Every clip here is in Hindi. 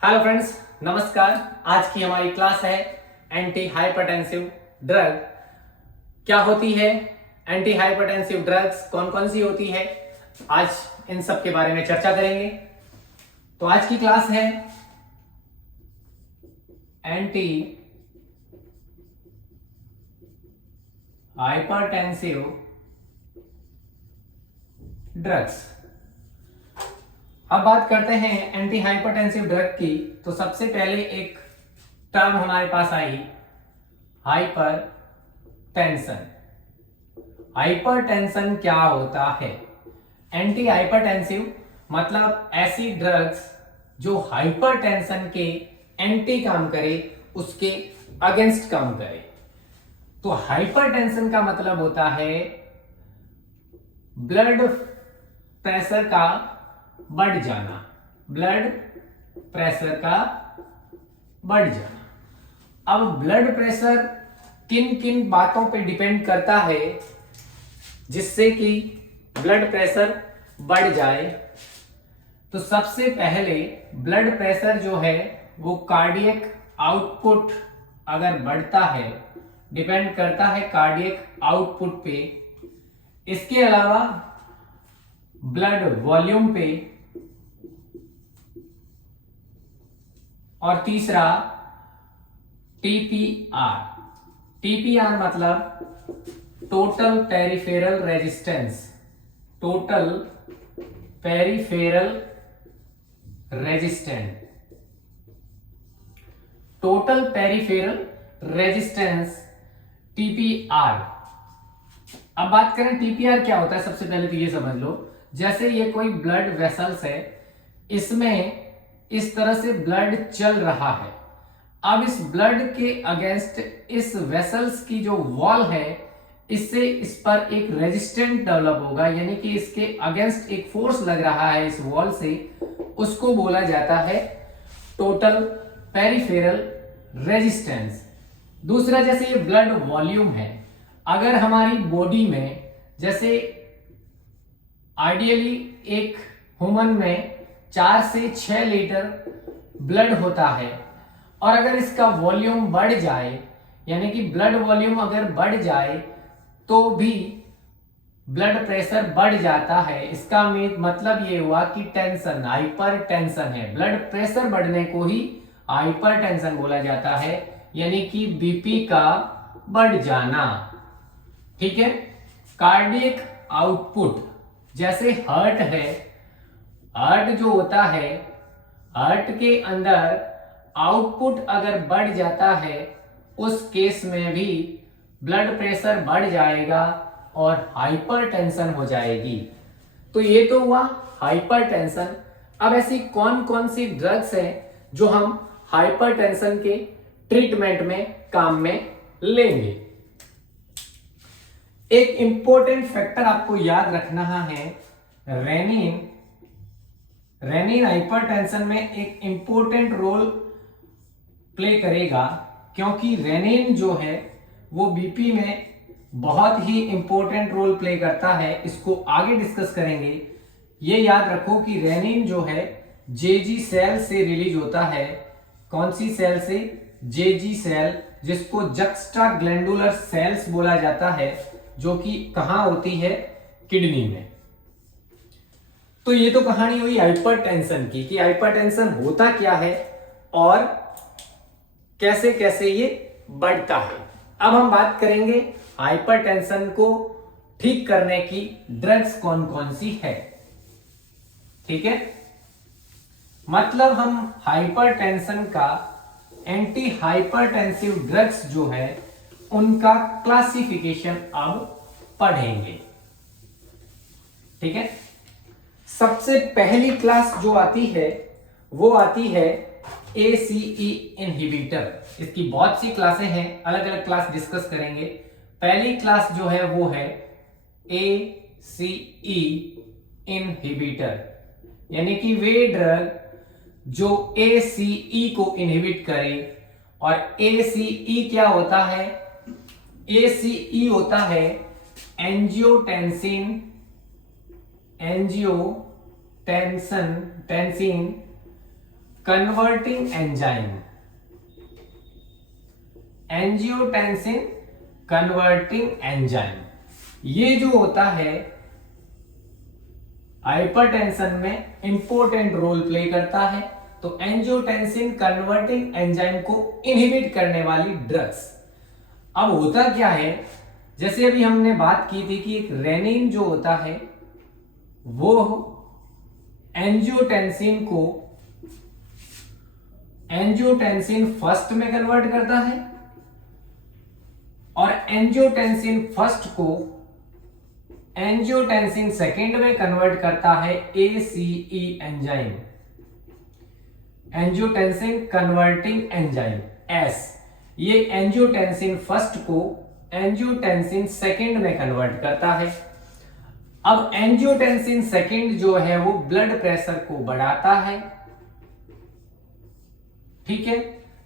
हेलो फ्रेंड्स, नमस्कार। आज की हमारी क्लास है एंटी हाइपरटेंसिव ड्रग। क्या होती है एंटी हाइपरटेंसिव ड्रग्स, कौन कौन सी होती है, आज इन सब के बारे में चर्चा करेंगे। तो आज की क्लास है एंटी हाइपरटेंसिव ड्रग्स। अब बात करते हैं एंटी हाइपरटेंसिव ड्रग की। तो सबसे पहले एक टर्म हमारे पास आई, हाइपरटेंशन। हाइपरटेंशन क्या होता है? एंटी हाइपरटेंसिव मतलब ऐसी ड्रग्स जो हाइपरटेंशन के एंटी काम करे, उसके अगेंस्ट काम करे। तो हाइपरटेंशन का मतलब होता है ब्लड प्रेशर का बढ़ जाना, ब्लड प्रेशर का बढ़ जाना। अब ब्लड प्रेशर किन किन बातों पे डिपेंड करता है जिससे कि ब्लड प्रेशर बढ़ जाए? तो सबसे पहले ब्लड प्रेशर जो है वो कार्डियक आउटपुट अगर बढ़ता है, डिपेंड करता है कार्डियक आउटपुट पे। इसके अलावा ब्लड वॉल्यूम पे, और तीसरा टीपीआर। टीपीआर मतलब total peripheral resistance, total peripheral resistance, total peripheral resistance, TPR. अब बात करें टीपीआर क्या होता है, सबसे पहले तो ये समझ लो। जैसे ये कोई ब्लड वेसल्स है, इसमें इस तरह से ब्लड चल रहा है। अब इस ब्लड के अगेंस्ट इस वेसल्स की जो वॉल है, इससे इस पर एक रेजिस्टेंट डेवलप होगा, यानी कि इसके अगेंस्ट एक फोर्स लग रहा है इस वॉल से, उसको बोला जाता है टोटल पेरिफेरल रेजिस्टेंस। दूसरा, जैसे ये ब्लड वॉल्यूम है, अगर हमारी बॉडी में जैसे आइडियली एक ह्यूमन में 4 से 6 लीटर ब्लड होता है, और अगर इसका वॉल्यूम बढ़ जाए, यानी कि ब्लड वॉल्यूम अगर बढ़ जाए तो भी ब्लड प्रेशर बढ़ जाता है। इसका मतलब ये हुआ कि टेंशन, हाइपर टेंशन है। ब्लड प्रेशर बढ़ने को ही हाइपर टेंशन बोला जाता है, यानी कि बीपी का बढ़ जाना। ठीक है। कार्डियक आउटपुट, जैसे हार्ट है, हार्ट जो होता है, हार्ट के अंदर आउटपुट अगर बढ़ जाता है, उस केस में भी ब्लड प्रेशर बढ़ जाएगा और हाइपरटेंशन हो जाएगी। तो ये तो हुआ हाइपरटेंशन। अब ऐसी कौन कौन सी ड्रग्स हैं जो हम हाइपरटेंशन के ट्रीटमेंट में काम में लेंगे? एक इंपॉर्टेंट फैक्टर आपको याद रखना है, रेनिन। रेनिन हाइपरटेंशन में एक इंपॉर्टेंट रोल प्ले करेगा, क्योंकि रेनिन जो है वो बीपी में बहुत ही इंपॉर्टेंट रोल प्ले करता है। इसको आगे डिस्कस करेंगे। ये याद रखो कि रेनिन जो है जेजी सेल से रिलीज होता है। कौन सी सेल से? जेजी सेल, जिसको जक्स्ट्रा ग्लैंडुलर सेल्स बोला जाता है, जो कि कहां होती है? किडनी में। तो ये तो कहानी हुई हाइपरटेंशन की, कि हाइपरटेंशन होता क्या है और कैसे कैसे ये बढ़ता है। अब हम बात करेंगे हाइपरटेंशन को ठीक करने की ड्रग्स कौन कौन सी है। ठीक है। मतलब हम हाइपरटेंशन का एंटी हाइपरटेंसिव ड्रग्स जो है उनका क्लासिफिकेशन अब पढ़ेंगे। ठीक है। सबसे पहली क्लास जो आती है वो आती है ACE इनहिबिटर। इसकी बहुत सी क्लासें हैं, अलग अलग क्लास डिस्कस करेंगे। पहली क्लास जो है वो है ACE इनहिबिटर, यानी कि वे ड्रग जो ACE को इनहिबिट करे। और ACE क्या होता है? ACE होता है angiotensin tensin converting enzyme, angiotensin converting enzyme, ये जो होता है हाइपरटेंशन में इंपॉर्टेंट रोल प्ले करता है। तो एंजियोटेंसिन कन्वर्टिंग एंजाइम को इनहिबिट करने वाली ड्रग्स। अब होता क्या है, जैसे अभी हमने बात की थी कि एक रेनिन जो होता है वो एंजियोटेंसिन को एंजियोटेंसिन फर्स्ट में कन्वर्ट करता है और एंजियोटेंसिन फर्स्ट को एंजियोटेंसिन सेकेंड में कन्वर्ट करता है ACE enzyme, angiotensin converting enzyme S। ये एंजियोटेंसिन फर्स्ट को एंजियोटेंसिन सेकेंड में कन्वर्ट करता है। अब एंजियोटेंसिन सेकेंड जो है वो ब्लड प्रेशर को बढ़ाता है, ठीक है।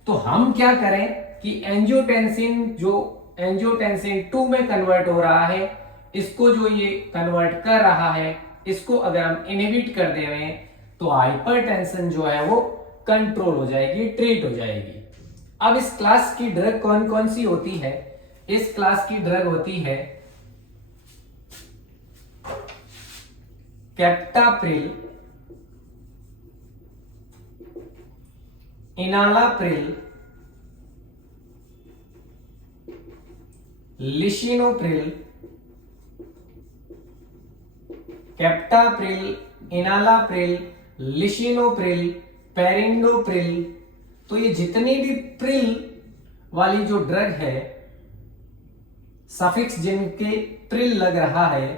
तो हम क्या करें कि एंजियोटेंसिन जो एंजियोटेंसिन 2 में कन्वर्ट हो रहा है, इसको जो ये कन्वर्ट कर रहा है, इसको अगर हम इनहिबिट कर दें तो हाइपरटेंशन जो है वो कंट्रोल हो जाएगी, ट्रीट हो जाएगी। अब इस क्लास की ड्रग कौन कौन सी होती है? इस क्लास की ड्रग होती है captopril, enalapril, lisinopril, captopril, enalapril, lisinopril, perindopril. तो ये जितनी भी प्रिल वाली जो ड्रग है, सफिक्स जिनके प्रिल लग रहा है,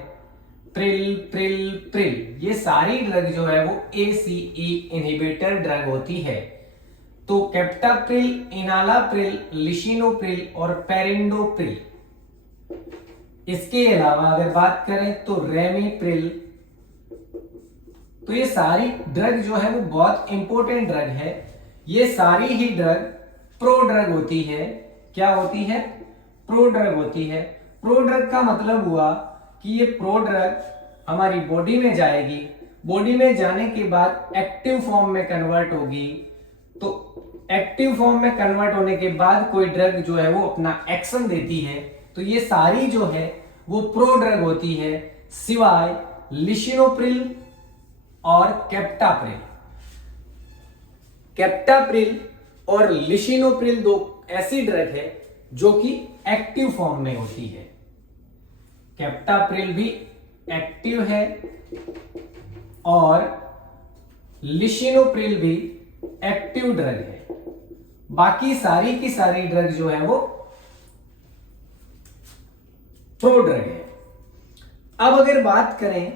प्रिल प्रिल प्रिल, ये सारी ड्रग जो है वो ACE इनहिबिटर ड्रग होती है। तो कैप्टाप्रिल, इनालाप्रिल, लिसिनोप्रिल और पेरिंडोप्रिल। इसके अलावा अगर बात करें तो रेमिप्रिल। तो ये सारी ड्रग जो है वो बहुत इंपॉर्टेंट ड्रग है। ये सारी ही ड्रग प्रो ड्रग होती है। क्या होती है? प्रो ड्रग होती है। प्रो ड्रग का मतलब हुआ कि ये प्रो ड्रग हमारी बॉडी में जाएगी, बॉडी में जाने के बाद एक्टिव फॉर्म में कन्वर्ट होगी। तो एक्टिव फॉर्म में कन्वर्ट होने के बाद कोई ड्रग जो है वो अपना एक्शन देती है। तो ये सारी जो है वो प्रो ड्रग होती है, सिवाय लिसिनोप्रिल और कैप्टाप्रिल। कैप्टाप्रिल और लिसिनोप्रिल दो ऐसी ड्रग है जो कि एक्टिव फॉर्म में होती है। कैप्टाप्रिल भी एक्टिव है और लिसिनोप्रिल भी एक्टिव ड्रग है। बाकी सारी की सारी ड्रग जो है वो प्रो ड्रग है। अब अगर बात करें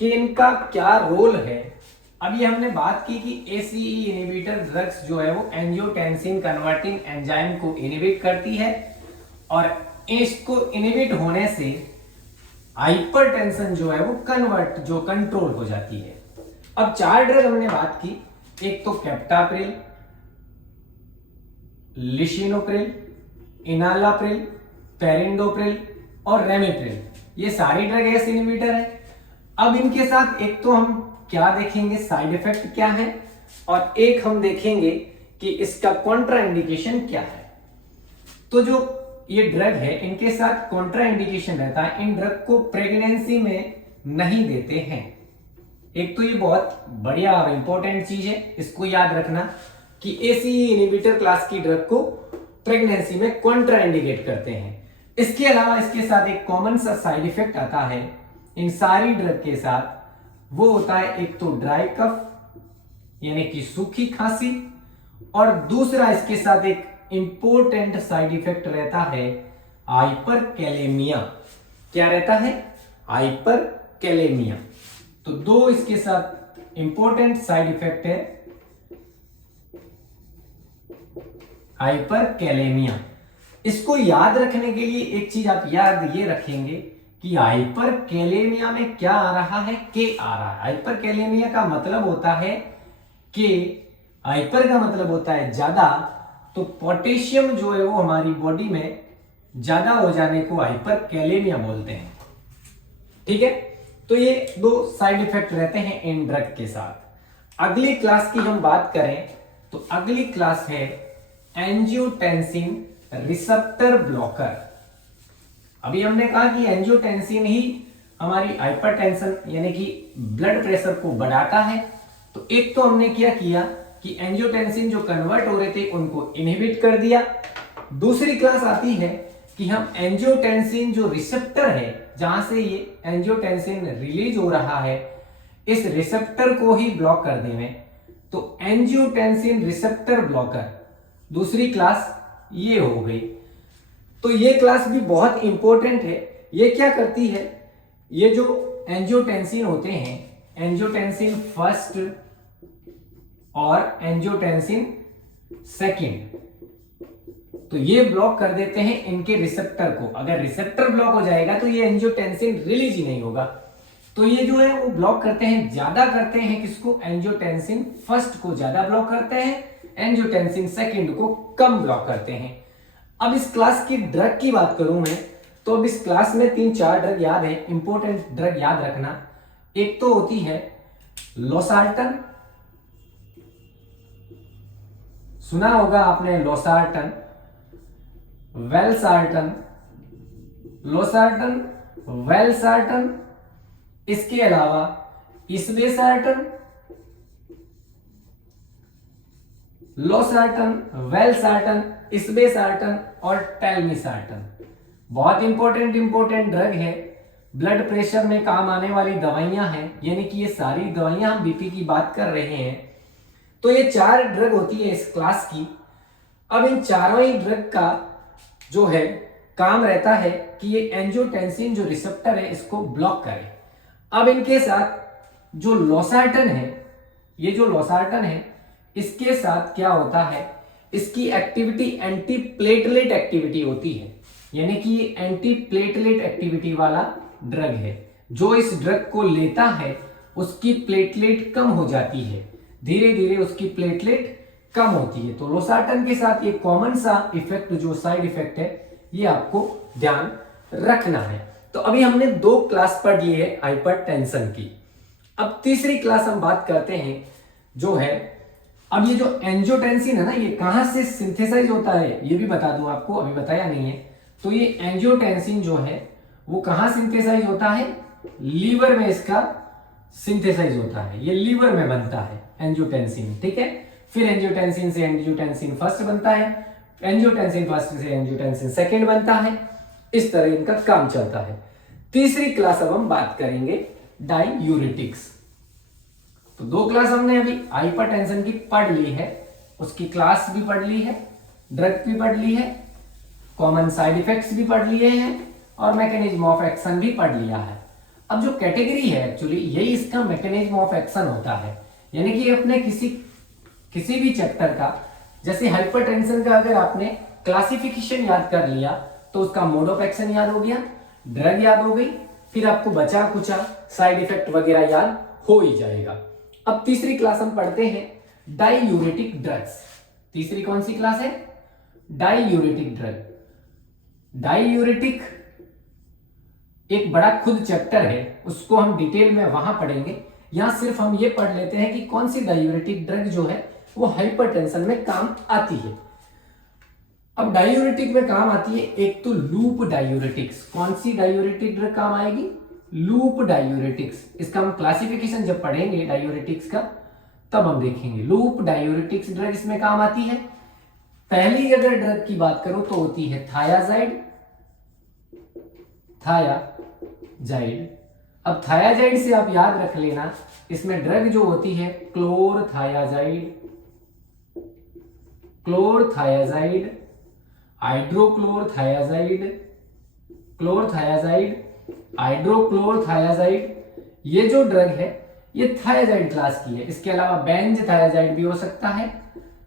कि इनका क्या रोल है, अभी हमने बात की कि ACE इनहिबिटर ड्रग्स जो है वो एंजियोटेंसिन कन्वर्टिंग एंजाइम को इनहिबिट करती है और इसको इनहिबिट होने से हाइपरटेंशन जो है वो कंट्रोल हो जाती है। अब 4 ड्रग हमने बात की, एक तो कैप्टाप्रिल, लिसिनोप्रिल, इनालाप्रिल, पेरिंडोप्रिल और रेमिप्रिल। ये सारी ड्रग एस इनहिबिटर है। अब इनके साथ एक तो हम क्या देखेंगे, साइड इफेक्ट क्या है, और एक हम देखेंगे कि इसका कॉन्ट्रा इंडिकेशन क्या है। तो जो ये ड्रग है इनके साथ कॉन्ट्रा इंडिकेशन रहता है, इन ड्रग को प्रेगनेंसी में नहीं देते हैं। एक तो ये बहुत बढ़िया और इंपॉर्टेंट चीज है, इसको याद रखना कि ACE इनहिबिटर क्लास की ड्रग को प्रेगनेंसी में कॉन्ट्रा इंडिकेट करते हैं। इसके अलावा इसके साथ एक कॉमन सा साइड इफेक्ट आता है इन सारी ड्रग के साथ, वो होता है एक तो ड्राई कफ यानी कि सूखी खांसी, और दूसरा इसके साथ एक इंपॉर्टेंट साइड इफेक्ट रहता है हाइपरकैलेमिया। क्या रहता है? हाइपरकैलेमिया। तो दो इसके साथ इंपॉर्टेंट साइड इफेक्ट है हाइपरकैलेमिया। इसको याद रखने के लिए एक चीज आप याद ये रखेंगे कि हाइपरकैलेमिया में क्या आ रहा है, के आ रहा है। हाइपरकैलेमिया का मतलब होता है के, हाइपर का मतलब होता है ज्यादा, तो पोटेशियम जो है वो हमारी बॉडी में ज्यादा हो जाने को हाइपरकैलेमिया बोलते हैं। ठीक है, तो ये दो साइड इफेक्ट रहते हैं इन ड्रग के साथ। अगली क्लास की हम बात करें तो अगली क्लास है एंजियोटेंसिन रिसेप्टर ब्लॉकर। अभी हमने कहा कि एंजियोटेंसिन ही हमारी हाइपरटेंशन यानी कि ब्लड प्रेशर को बढ़ाता है। तो एक तो हमने क्या किया कि एंजियोटेंसिन जो कन्वर्ट हो रहे थे उनको इनहिबिट कर दिया। दूसरी क्लास आती है कि हम एंजियोटेंसिन जो रिसेप्टर है जहां से ये एंजियोटेंसिन रिलीज हो रहा है इस रिसेप्टर को ही ब्लॉक कर देंगे, तो एंजियोटेंसिन रिसेप्टर ब्लॉकर दूसरी क्लास ये हो गई। तो ये क्लास भी बहुत इंपॉर्टेंट है। ये क्या करती है, ये जो एंजियोटेंसिन होते हैं, एंजियोटेंसिन फर्स्ट और एंजियोटेंसिन सेकंड, तो ये ब्लॉक कर देते हैं इनके रिसेप्टर को। अगर रिसेप्टर ब्लॉक हो जाएगा तो ये एंजियोटेंसिन रिलीज ही नहीं होगा। तो ये जो है वो ब्लॉक करते हैं, ज्यादा करते हैं किसको, एंजियोटेंसिन फर्स्ट को ज्यादा ब्लॉक करते हैं, एंजियोटेंसिन सेकंड को कम ब्लॉक करते हैं। अब इस क्लास की ड्रग की बात करूं मैं, तो अब इस क्लास में 3-4 ड्रग याद है, इंपॉर्टेंट ड्रग याद रखना। एक तो होती है लोसार्टन, सुना होगा आपने लोसार्टन, वेलसार्टन, लोसार्टन, वेलसार्टन, इसके अलावा इस्बेसार्टन, लोसार्टन, वेलसार्टन, इस्बेसार्टन और टेलमिसार्टन। बहुत इंपॉर्टेंट ड्रग है, ब्लड प्रेशर में काम आने वाली दवाइयां हैं, यानी कि ये सारी दवाइयां हम बीपी की बात कर रहे हैं। तो ये 4 ड्रग होती है इस क्लास की। अब इन चारों ही ड्रग का जो है काम रहता है कि ये एंजियोटेंसिन जो रिसेप्टर है इसको ब्लॉक करे। अब इनके साथ जो लोसार्टन है, ये जो लोसार्टन है इसके साथ क्या होता है, इसकी एक्टिविटी एंटी प्लेटलेट एक्टिविटी होती है, यानी कि ये एंटी प्लेटलेट एक्टिविटी वाला ड्रग है। जो इस ड्रग को लेता है उसकी प्लेटलेट कम हो जाती है, धीरे धीरे उसकी प्लेटलेट कम होती है। तो लोसार्टन के साथ ये कॉमन सा इफेक्ट, जो साइड इफेक्ट है, ये आपको ध्यान रखना है। तो अभी हमने 2 क्लास पढ़ ली है हाइपरटेंशन की। अब तीसरी क्लास हम बात करते हैं जो है, अब ये जो एंजियोटेंसिन है ना, ये कहां से सिंथेसाइज होता है ये भी बता दूं आपको, अभी बताया नहीं है। तो ये एंजियोटेंसिन जो है वो कहां सिंथेसाइज होता है, लीवर में इसका सिंथेसाइज होता है, ये लीवर में बनता है एंजियोटेंसिन, ठीक है। फिर एंजियोटेंसिन से एंजियोटेंसिन फर्स्ट बनता है, एंजियोटेंसिन फर्स्ट से एंजियोटेंसिन सेकंड बनता है, इस तरह इनका काम चलता है। तीसरी क्लास अब हम बात करेंगे डाययूरेटिक्स। तो 2 क्लास हमने अभी हाइपरटेंशन की पढ़ ली है, उसकी क्लास भी पढ़ ली है, ड्रग भी पढ़ ली है, कॉमन साइड इफेक्ट्स भी पढ़ लिए हैं और मैकेनिज्म ऑफ एक्शन भी पढ़ लिया है। अब जो कैटेगरी है एक्चुअली यही इसका मैकेनिज्म ऑफ एक्शन होता है, यानी कि अपने किसी भी चैप्टर का, जैसे हाइपरटेंशन का अगर आपने क्लासिफिकेशन याद कर लिया तो उसका मोड ऑफ एक्शन याद हो गया, ड्रग याद हो गई, फिर आपको बचा कुचा साइड इफेक्ट वगैरह याद हो ही जाएगा। अब तीसरी क्लास हम पढ़ते हैं डाययूरेटिक ड्रग्स। तीसरी कौन सी क्लास है, डाययूरेटिक ड्रग। डाययूरेटिक एक बड़ा खुद चैप्टर है, उसको हम डिटेल में वहां पढ़ेंगे। यहां सिर्फ हम ये पढ़ लेते हैं कि कौन सी डाययूरेटिक ड्रग जो है वो हाइपरटेंशन में काम आती है। अब डाययूरेटिक में काम आती है एक तो लूप डाययूरेटिक्स। कौन सी डाययूरेटिक ड्रग काम आएगी, लूप डाययूरेटिक्स। इसका हम क्लासिफिकेशन जब पढ़ेंगे डाययूरेटिक्स का तब हम देखेंगे। लूप डाययूरेटिक्स ड्रग इसमें काम आती है। पहली अगर ड्रग की बात करो तो होती है थायाजाइड। थायाजाइड, अब थायाजाइड से आप याद रख लेना, इसमें ड्रग जो होती है क्लोरथायाजाइड, क्लोरथायाजाइड, हाइड्रोक्लोरथायाजाइड, क्लोरथायाजाइड, हाइड्रोक्लोरथायाजाइड, ये जो ड्रग है ये थायाजाइड क्लास की है। इसके अलावा बेंज थायाजाइड भी हो सकता है।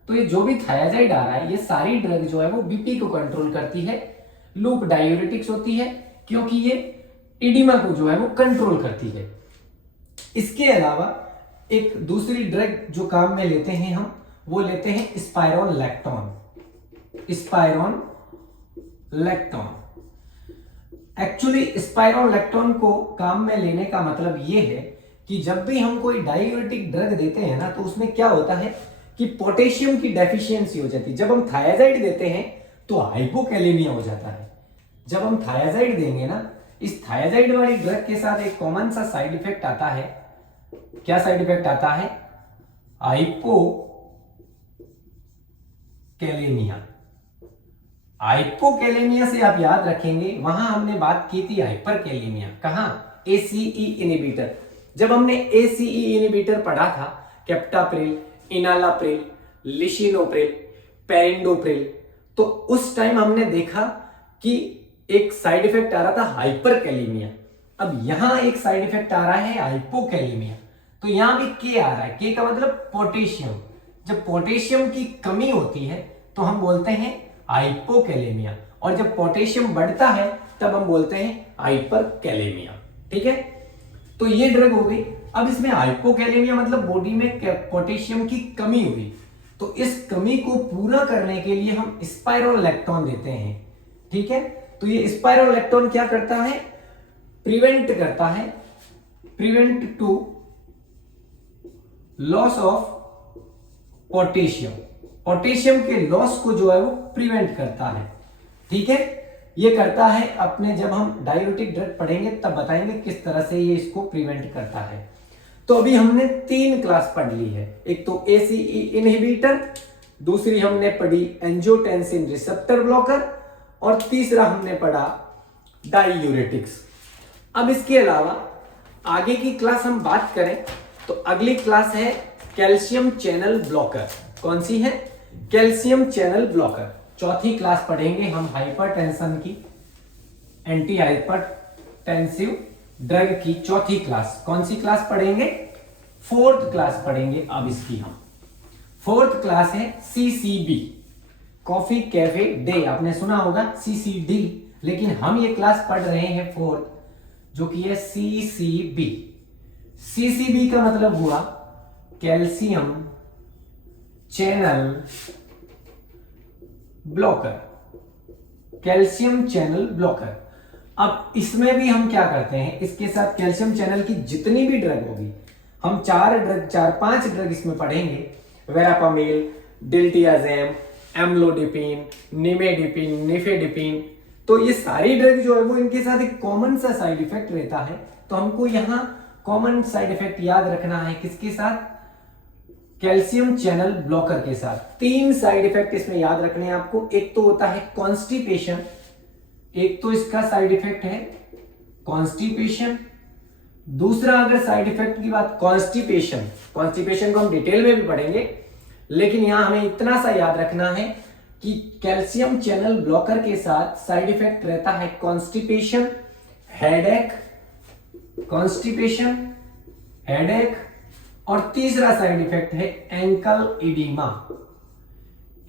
तो ये जो भी थायाजाइड आ रहा है, ये सारी ड्रग जो है वो बीपी को कंट्रोल करती है, लूप डाययूरेटिक्स होती है, क्योंकि ये इडिमा को जो है वो कंट्रोल करती है। इसके अलावा एक दूसरी ड्रग जो काम में लेते हैं हम, वो लेते हैं स्पाइरोलैक्टोन। स्पाइरोलैक्टोन एक्चुअली स्पाइरोलैक्टोन को काम में लेने का मतलब ये है कि जब भी हम कोई डायूरेटिक ड्रग देते हैं ना, तो उसमें क्या होता है कि पोटेशियम की डेफिशिएंसी हो जाती है। जब हम थायाजाइड देते हैं तो हाइपोकैलेमिया हो जाता है। जब हम थायाजाइड देंगे ना, इस थायाजाइड वाली ड्रग के साथ एक कॉमन सा साइड इफेक्ट आता है। क्या साइड इफेक्ट आता है? हाइपोकैलेमिया। हाइपोकैलेमिया से आप याद रखेंगे, वहां हमने बात की थी हाइपरकैलेमिया। कहां? ACE inhibitor. जब हमने एसीई इनहिबिटर पढ़ा था, कैप्टाप्रिल, इनालाप्रिल, लिसिनोप्रिल, पेरिंडोप्रिल, तो उस टाइम हमने देखा कि एक साइड इफेक्ट आ रहा था हाइपरकैलेमिया। अब यहां एक साइड इफेक्ट आ रहा है हाइपोकैलेमिया। तो यहां भी के आ रहा है। के का मतलब पोटेशियम। जब पोटेशियम की कमी होती है तो हम बोलते हैं हाइपोकैलेमिया, और जब पोटेशियम बढ़ता है तब हम बोलते हैं हाइपरकैलेमिया। ठीक है, तो ये ड्रग हो गई। अब इसमें हाइपोकैलेमिया मतलब बॉडी में पोटेशियम की कमी हुई, तो इस कमी को पूरा करने के लिए हम स्पाइरोलैक्टोन देते हैं। ठीक है, तो ये स्पाइरोलैक्टोन क्या करता है? प्रिवेंट करता है, prevent to loss of potassium. Potassium के लॉस को जो है वो प्रिवेंट करता है। ठीक है, ये करता है अपने, जब हम डायूरेटिक ड्रग पढ़ेंगे तब बताएंगे किस तरह से ये इसको प्रिवेंट करता है। तो अभी हमने 3 क्लास पढ़ ली है। एक तो एसीई इनहिबिटर, दूसरी हमने पढ़ी एंजियोटेंसिन रिसेप्टर ब्लॉकर, और तीसरा हमने पढ़ा डायूरेटिक्स। अब इसके अलावा आगे की क्लास हम बात करें तो अगली क्लास है कैल्शियम चैनल ब्लॉकर। कौन सी है? Calcium channel blocker. चौथी क्लास पढ़ेंगे हम हाइपरटेंशन की, एंटी हाइपरटेंसिव ड्रग की चौथी क्लास। कौन सी क्लास पढ़ेंगे? 4th क्लास पढ़ेंगे अब इसकी हम। 4th क्लास है सीसीबी, कॉफी कैफे डे। आपने सुना होगा सीसीडी, लेकिन हम ये क्लास पढ़ रहे हैं 4th, जो कि है सीसीबी। सीसीबी का मतलब हुआ calcium channel blocker. Calcium channel blocker. अब इसमें भी हम क्या करते हैं, इसके साथ कैल्शियम चैनल की जितनी भी ड्रग होगी, हम 4-5 ड्रग इसमें पढ़ेंगे। Verapamil, diltiazem, amlodipine, nimodipine, nifedipine. तो ये सारी ड्रग जो है वो इनके साथ एक कॉमन सा साइड इफेक्ट रहता है। तो हमको यहां कॉमन साइड इफेक्ट याद रखना है। किसके साथ? कैल्शियम चैनल ब्लॉकर के साथ। 3 साइड इफेक्ट इसमें याद रखने हैं आपको। एक तो होता है कॉन्स्टिपेशन, एक तो इसका साइड इफेक्ट है कॉन्स्टिपेशन। दूसरा अगर साइड इफेक्ट की बात, कॉन्स्टिपेशन को हम डिटेल में भी पढ़ेंगे, लेकिन यहां हमें इतना सा याद रखना है कि कैल्शियम चैनल ब्लॉकर के साथ साइड इफेक्ट रहता है कॉन्स्टिपेशन, हेडेक, कॉन्स्टिपेशन, हेडेक, और तीसरा साइड इफेक्ट है एंकल इडीमा।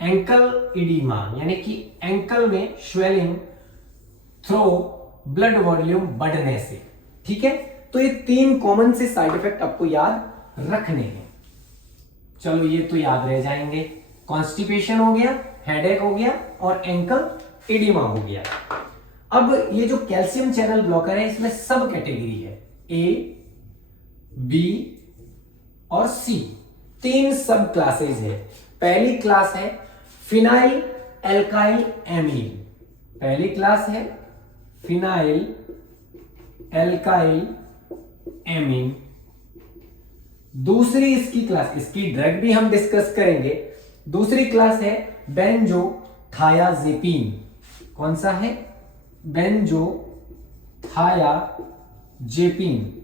एंकल इडीमा यानी कि एंकल में स्वेलिंग थ्रो ब्लड वॉल्यूम बढ़ने से। ठीक है, तो ये 3 कॉमन से साइड इफेक्ट आपको याद रखने हैं। चलो ये तो याद रह जाएंगे। कॉन्स्टिपेशन हो गया, हेडेक हो गया, और एंकल इडीमा हो गया। अब ये जो कैल्शियम चैनल ब्लॉकर है, इसमें सब कैटेगरी है, ए, बी और सी। 3 सब क्लासेस है। पहली क्लास है फिनाइल एल्काइल एमीन। पहली क्लास है फिनाइल एल्काइल एमीन। दूसरी इसकी क्लास, इसकी ड्रग भी हम डिस्कस करेंगे। दूसरी क्लास है बेंजोथायाजेपिन। कौन सा है? बेंजोथायाजेपिन।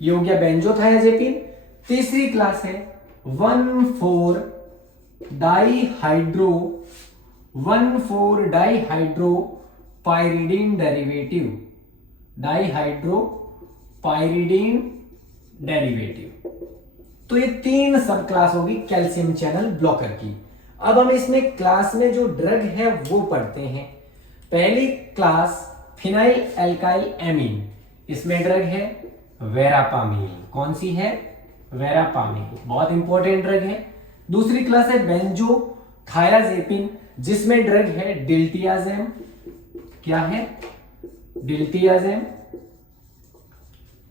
ये हो गया बेंजोथायाजेपिन। तीसरी क्लास है 1,4-डाइहाइड्रोपाइरिडीन डेरिवेटिव। डाइहाइड्रोपाइरिडीन डेरिवेटिव। तो ये 3 सब क्लास होगी कैल्शियम चैनल ब्लॉकर की। अब हम इसमें क्लास में जो ड्रग है वो पढ़ते हैं। पहली क्लास फिनाइल एल्काइल एमीन, इसमें ड्रग है वेरापामिल। कौन सी है? वेरापामिल, बहुत इंपॉर्टेंट ड्रग है। दूसरी क्लास है बेंजोथायाजेपिन, जिसमें ड्रग है डिल्टियाजेम। क्या है? डिल्टियाजेम।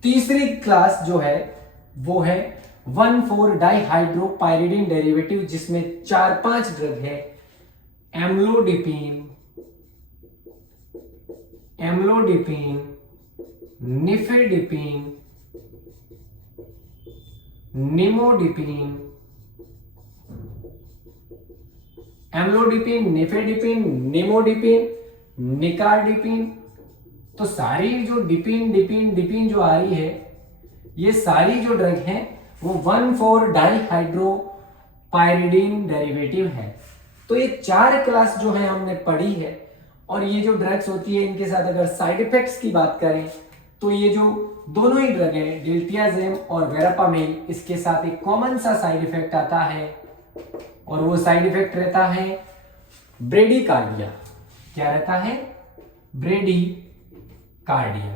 तीसरी क्लास जो है वो है 1,4 डाइहाइड्रोपाइरिडिन डेरिवेटिव, जिसमें 4-5 ड्रग है। Amlodipine, nifedipine, निमोडिपिन, amlodipine, nifedipine, निमोडिपिन, निकार्डिपिन। तो सारी जो डिपिन जो आ रही है, ये सारी जो ड्रग हैं वो 1,4 डाइहाइड्रोपाइरिडिन डेरिवेटिव है। तो ये 4 क्लास जो है हमने पढ़ी है, और ये जो ड्रग्स होती है इनके साथ अगर साइड इफेक्ट्स की बात करें तो ये जो दोनों ही ड्रग है डिल्टियाजेम और वेरापामिल, इसके साथ एक कॉमन सा साइड इफेक्ट आता है, और वो साइड इफेक्ट रहता है ब्रेडिकार्डिया। क्या रहता है? ब्रेडिकार्डिया।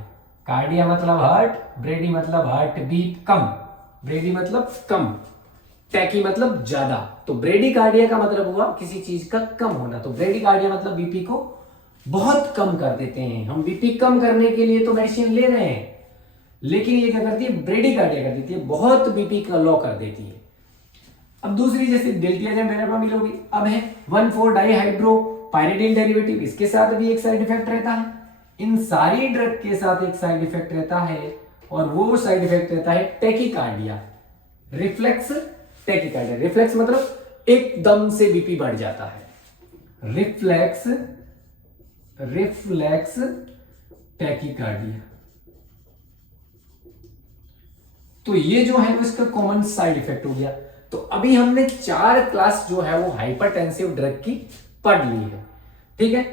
कार्डिया मतलब हार्ट, ब्रेडी मतलब हार्ट बीट कम, ब्रेडी मतलब कम, टैकी मतलब ज्यादा। तो ब्रेडिकार्डिया का मतलब हुआ किसी चीज का कम होना। तो ब्रेडिकार्डिया मतलब बीपी को बहुत कम कर देते हैं। हम बीपी कम करने के लिए तो मेडिसिन ले रहे हैं, लेकिन ये क्या करती है? ब्रेडिकार्डिया कर देती है, बहुत बीपी का लो कर देती है। अब दूसरी जैसे डिल्टियाजेम वेरापामिल होगी, अब है 1,4 डाइहाइड्रोपाइरिडिन डेरिवेटिव, इसके साथ भी एक साइड इफेक्ट रहता है। इन सारी ड्रग के साथ एक साइड इफेक्ट रहता है, और वो साइड इफेक्ट रहता है टैकीकार्डिया, रिफ्लेक्स टैकीकार्डिया। रिफ्लेक्स मतलब एकदम से बीपी बढ़ जाता है, रिफ्लेक्स टैकीकार्डिया। तो ये जो है वो इसका कॉमन साइड इफेक्ट हो गया। तो अभी हमने 4 क्लास जो है वो हाइपरटेंसिव ड्रग की पढ़ ली है, ठीक है।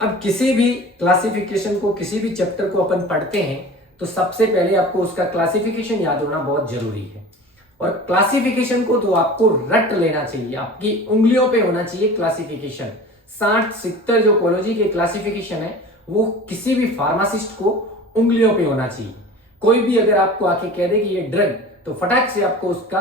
अब किसी भी क्लासिफिकेशन को, किसी भी चैप्टर को अपन पढ़ते हैं तो सबसे पहले आपको उसका क्लासिफिकेशन याद होना बहुत जरूरी है। और क्लासिफिकेशन को तो आपको रट लेना चाहिए, आपकी उंगलियों पे होना चाहिए क्लासिफिकेशन। 60-70 जो कोलॉजी के क्लासिफिकेशन है वो किसी भी फार्मासिस्ट को उंगलियों पे होना चाहिए। कोई भी अगर आपको आके कह दे कि ये ड्रग, तो फटाक से आपको उसका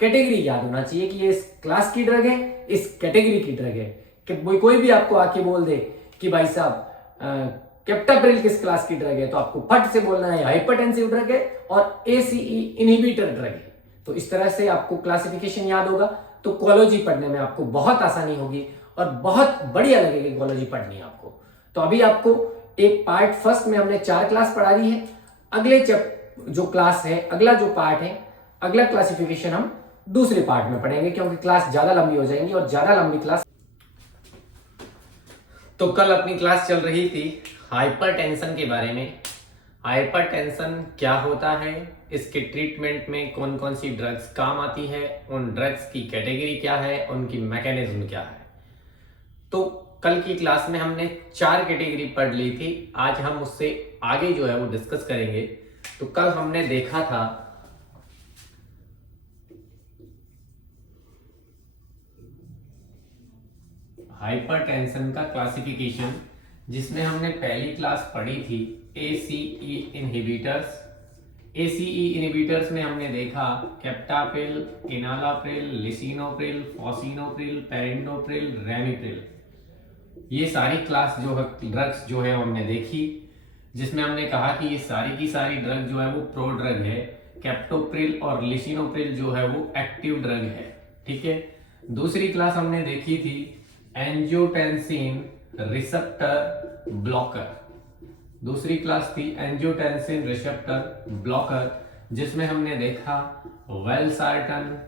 कैटेगरी याद होना चाहिए कि ये इस क्लास की ड्रग है, इस कैटेगरी की ड्रग है। कि कोई भी आपको आके बोल दे कि भाई साहब कैप्टाप्रिल किस क्लास की ड्रग है, तो आपको फट से बोलना है हाइपरटेंसिव ड्रग है और एसीई इनहिबिटर ड्रग है। तो इस तरह से आपको क्लासिफिकेशन याद होगा तो कोलॉजी पढ़ने में आपको बहुत आसानी होगी और बहुत बढ़िया लगेगी कोलॉजी पढ़नी आपको। तो अभी आपको एक पार्ट फर्स्ट में हमने 4 क्लास पढ़ा दी है। अगले जो क्लास है, अगला जो पार्ट है, अगला क्लासिफिकेशन हम दूसरे पार्ट में पढ़ेंगे, क्योंकि क्लास ज्यादा लंबी हो जाएंगी और ज्यादा लंबी क्लास। तो कल अपनी क्लास चल रही थी हाइपरटेंशन के बारे में। हाइपरटेंशन क्या होता है, इसके ट्रीटमेंट में कौन कौन सी ड्रग्स काम आती है, उन ड्रग्स की कैटेगरी क्या है, उनकी मैकेनिज्म क्या है। तो कल की क्लास में हमने 4 कैटेगरी पढ़ ली थी। आज हम उससे आगे जो है वो डिस्कस करेंगे। तो कल हमने देखा था हाइपरटेंशन का क्लासिफिकेशन, जिसमें हमने पहली क्लास पढ़ी थी एसीई इनहिबिटर्स। एसीई इनहिबिटर्स में हमने देखा कैप्टाप्रिल, इनालाप्रिल, लिसिनोप्रिल, फॉसिनोप्रिल, पेरिंडोप्रिल, रैमिप्रिल। ये सारी क्लास जो है ड्रग्स जो है हमने देखी, जिसमें हमने कहा कि ये सारी की सारी ड्रग जो है वो प्रो ड्रग है। कैप्टोप्रिल और लिसिनोप्रिल जो है वो एक्टिव ड्रग है, ठीक है। दूसरी क्लास हमने देखी थी एंजियोटेंसिन रिसेप्टर ब्लॉकर। दूसरी क्लास थी एंजियोटेंसिन रिसेप्टर ब्लॉकर, जिसमें हमने देखा वेलसार्टन,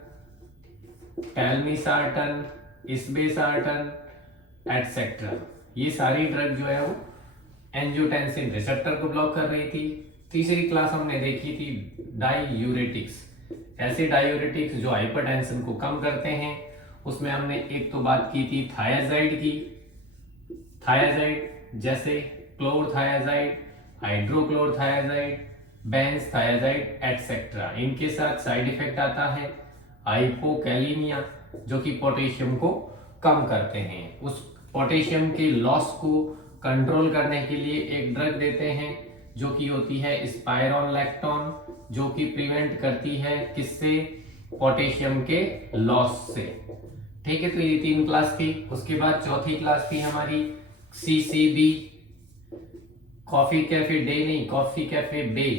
टेलमिसार्टन, इस्बेसार्टन एटसेट्रा। ये सारी ड्रग जो है वो एंजियोटेंसिन रिसेप्टर को ब्लॉक कर रही थी। तीसरी क्लास हमने देखी थी डायूरेटिक्स, ऐसे डायूरेटिक्स जो हाइपरटेंशन को कम करते हैं। उसमें हमने एक तो बात की थी थायाजाइड की, थायाजाइड जैसे क्लोरथायाजाइड, हाइड्रोक्लोरथायाजाइड, बेंजथायाजाइड एटसेट्रा। इनके साथ साइड इफेक्ट आता है हाइपोकैलिमिया, जो कि पोटेशियम को कम करते हैं। उस पोटेशियम के लॉस को कंट्रोल करने के लिए एक ड्रग देते हैं जो कि होती है स्पाइरोनलैक्टोन, जो कि प्रिवेंट करती है किससे? पोटेशियम के लॉस से, ठीक है। तो ये 3 क्लास थी। उसके बाद चौथी क्लास थी हमारी सीसीबी, कॉफी कैफे डे नहीं, कॉफी कैफे बे।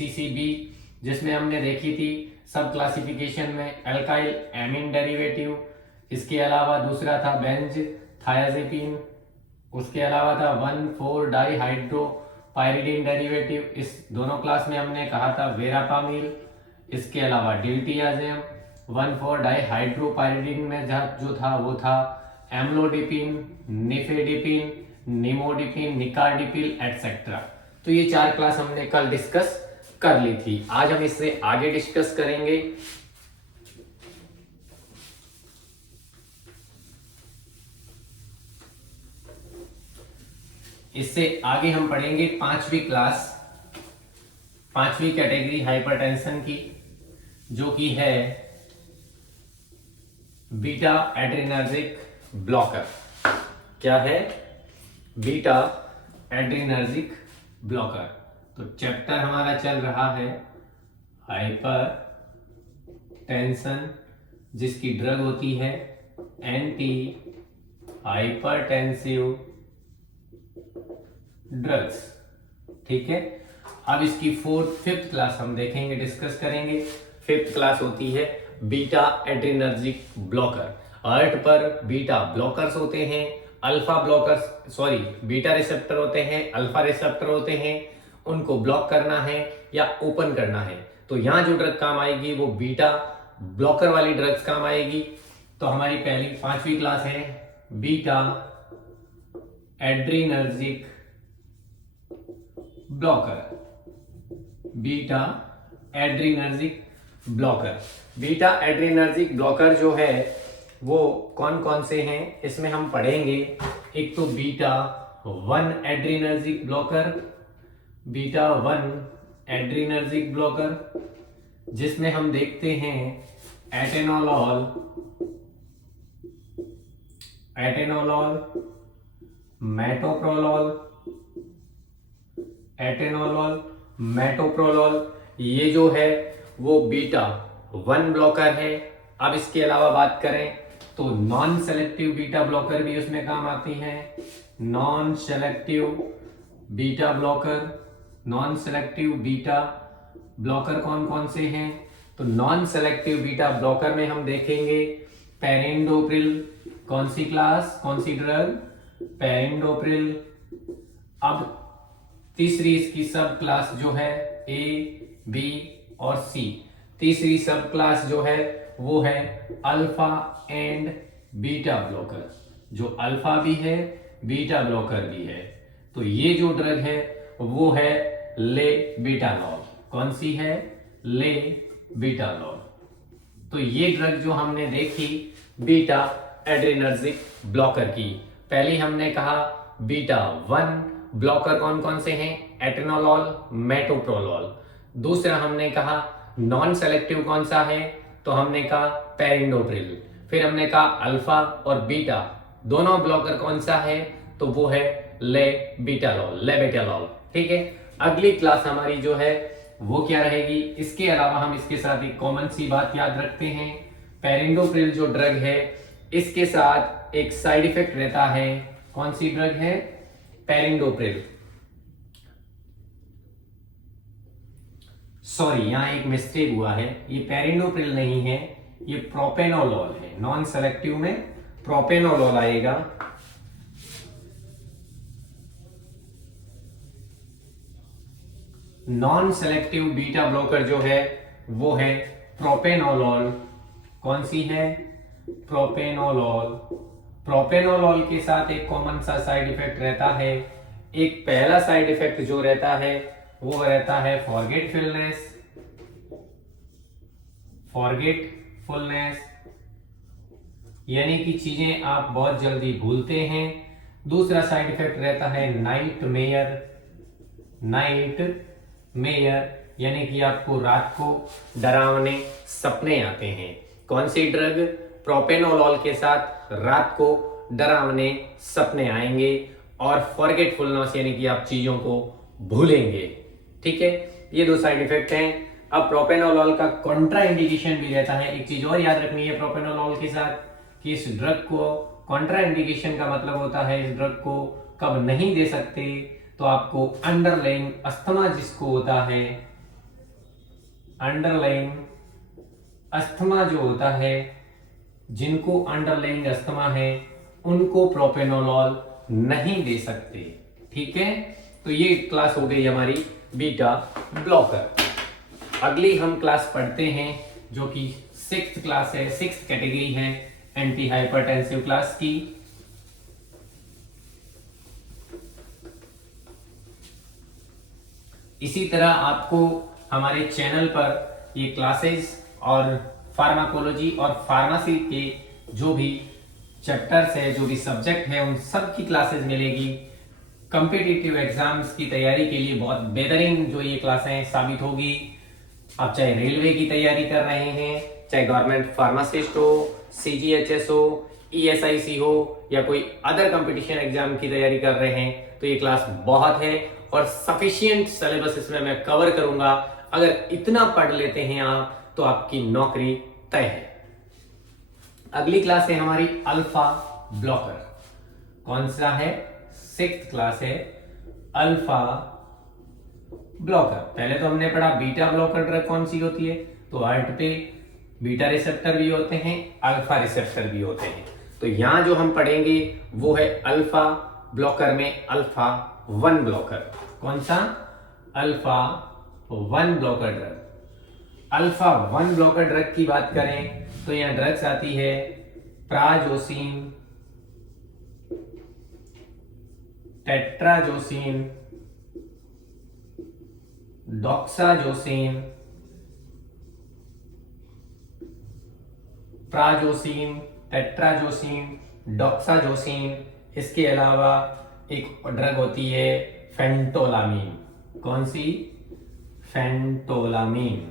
CCB, जिसमें हमने देखी थी सब क्लासिफिकेशन में एल्काइल एमीन डेरिवेटिव। इसके अलावा दूसरा था बेंज थायाजेपिन। उसके अलावा था 1,4-डाइहाइड्रोपाइरिडिन डेरिवेटिव, इस दोनों क्लास में हमने कहा था वेरापामिल। इसके अलावा डिल्टियाजेम 1,4-डाइहाइड्रोपाइरिडिन में जो था वो था एम्लोडिपिन, निफेडिपिन, निमोडिपिन, निकार्डिपिल एटसेट्रा। तो ये 4 क्लास हमने कल डिस्कस कर ली थी। आज हम इससे आगे डिस्कस करेंगे। इससे आगे हम पढ़ेंगे 5वीं क्लास, 5वीं कैटेगरी हाइपरटेंशन की, जो कि है बीटा एड्रेनर्जिक ब्लॉकर। क्या है? Beta adrenergic blocker. तो चैप्टर हमारा चल रहा है हाइपर टेंशन, जिसकी ड्रग होती है एंटी हाइपरटेंसिव ड्रग्स। ठीक है, अब इसकी 5th क्लास हम देखेंगे, डिस्कस करेंगे। 5th क्लास होती है बीटा एड्रेनर्जिक ब्लॉकर। अर्ट पर बीटा ब्लॉकर्स होते हैं, अल्फा ब्लॉकर्स बीटा रिसेप्टर होते हैं, अल्फा रिसेप्टर होते हैं। उनको ब्लॉक करना है या ओपन करना है, तो यहां जो ड्रग काम आएगी वो बीटा ब्लॉकर वाली ड्रग्स काम आएगी। तो हमारी पहली 5वीं क्लास है beta adrenergic blocker. Beta adrenergic blocker, beta adrenergic blocker जो है वो कौन कौन से हैं इसमें हम पढ़ेंगे। एक तो beta 1 adrenergic blocker, beta 1 adrenergic blocker, जिसमें हम देखते हैं एटेनोलॉल, मेटोप्रोलॉल, एटेनोलॉल, मेटोप्रोलॉल। ये जो है वो बीटा 1 ब्लॉकर है। अब इसके अलावा बात करें तो नॉन सेलेक्टिव बीटा ब्लॉकर भी उसमें काम आती हैं। Non selective beta blocker, non selective beta blocker कौन कौन से हैं? तो नॉन सेलेक्टिव बीटा ब्लॉकर में हम देखेंगे पेरिंडोप्रिल। कौन सी क्लास, कौन सी ड्रग? पेरिंडोप्रिल। अब तीसरी इसकी सब क्लास जो है ए, बी और सी। तीसरी सब क्लास जो है वो है अल्फा एंड बीटा ब्लॉकर, जो अल्फा भी है बीटा ब्लॉकर भी है। तो ये जो ड्रग है वो है लेबेटालॉल। कौन सी है? लेबेटालॉल। तो ये ड्रग जो हमने देखी बीटा एड्रेनर्जिक ब्लॉकर की, पहली हमने कहा बीटा 1 ब्लॉकर कौन कौन से हैं? Atenolol, metoprolol. दूसरा हमने कहा नॉन सेलेक्टिव कौन सा है? तो हमने कहा पेरिंडोप्रिल। फिर हमने कहा अल्फा और बीटा दोनों ब्लॉकर कौन सा है? तो वो है लेबेटालॉल। ठीक है, अगली क्लास हमारी जो है वो क्या रहेगी? इसके अलावा हम इसके साथ एक कॉमन सी बात याद रखते हैं, पेरिंडोप्रिल जो ड्रग है इसके साथ एक साइड इफेक्ट रहता है। कौन सी ड्रग है? पेरिंडोप्रिल। यहां एक मिस्टेक हुआ है, ये पेरिंडोप्रिल नहीं है, ये प्रोपेनोलॉल है। नॉन सेलेक्टिव में प्रोपेनोलॉल आएगा। नॉन सेलेक्टिव बीटा ब्लॉकर जो है वो है प्रोपेनोलॉल। कौन सी है? प्रोपेनोलॉल। प्रोपेनोलॉल के साथ एक कॉमन सा साइड इफेक्ट रहता है। एक पहला साइड इफेक्ट जो रहता है वो रहता है फॉरगेटफुलनेस, यानी कि चीजें आप बहुत जल्दी भूलते हैं। दूसरा साइड इफेक्ट रहता है नाइटमेयर, यानी कि आपको रात को डरावने सपने आते हैं। कौन सी ड्रग? प्रोपेनोलॉल के साथ रात को डरावने सपने आएंगे। और फॉरगेटफुलनेस, यानी कि आप चीजों को भूलेंगे। ठीक है, ये 2 साइड इफेक्ट हैं। अब प्रोपेनोलॉल का कॉन्ट्रा इंडिकेशन भी रहता है। एक चीज और याद रखनी है प्रोपेनोलॉल के साथ कि इस ड्रग को कॉन्ट्रा इंडिकेशन का मतलब होता है इस ड्रग को कब नहीं दे सकते। तो आपको अंडरलाइंग अस्थमा जिसको होता है, अंडरलाइन अस्थमा जो होता है, जिनको अंडरलाइन अस्थमा है उनको प्रोपेनोलॉल नहीं दे सकते। ठीक है, तो ये क्लास हो गई हमारी बीटा ब्लॉकर। अगली हम क्लास पढ़ते हैं जो कि सिक्स्थ क्लास है, सिक्स्थ कैटेगरी है एंटी हाइपरटेंसिव क्लास की। इसी तरह आपको हमारे चैनल पर ये क्लासेस और फार्माकोलॉजी और फार्मेसी के जो भी चैप्टर्स है, जो भी सब्जेक्ट है, उन सब की क्लासेस मिलेगी। कॉम्पिटिटिव एग्जाम्स की तैयारी के लिए बहुत बेहतरीन जो ये क्लासें साबित होगी। आप चाहे रेलवे की तैयारी कर रहे हैं, चाहे गवर्नमेंट फार्मासिस्ट हो, सीजीएचएस हो, ईएसआईसी हो, या कोई अदर कंपटीशन एग्जाम की तैयारी कर रहे हैं, तो ये क्लास बहुत है और सफिशिएंट सिलेबस इसमें मैं कवर करूंगा। अगर इतना पढ़ लेते हैं आप तो आपकी नौकरी तय है। अगली क्लास है हमारी अल्फा ब्लॉकर। कौन सा है? सिक्स्थ क्लास है अल्फा ब्लॉकर। पहले तो हमने पढ़ा बीटा ब्लॉकर ड्रग कौन सी होती है, तो हार्ट पे बीटा रिसेप्टर भी होते हैं, अल्फा रिसेप्टर भी होते हैं। तो यहां जो हम पढ़ेंगे वो है अल्फा ब्लॉकर में अल्फा 1 ब्लॉकर। कौन सा? Alpha 1 blocker drug. Alpha 1 blocker drug की बात करें तो यहां ड्रग्स आती है प्राजोसिन, टेट्राजोसिन, डॉक्साजोसिन, प्राजोसिन, टेट्राजोसिन, डॉक्साजोसिन। इसके अलावा एक ड्रग होती है फेंटोलामीन। कौन सी? फेंटोलामीन।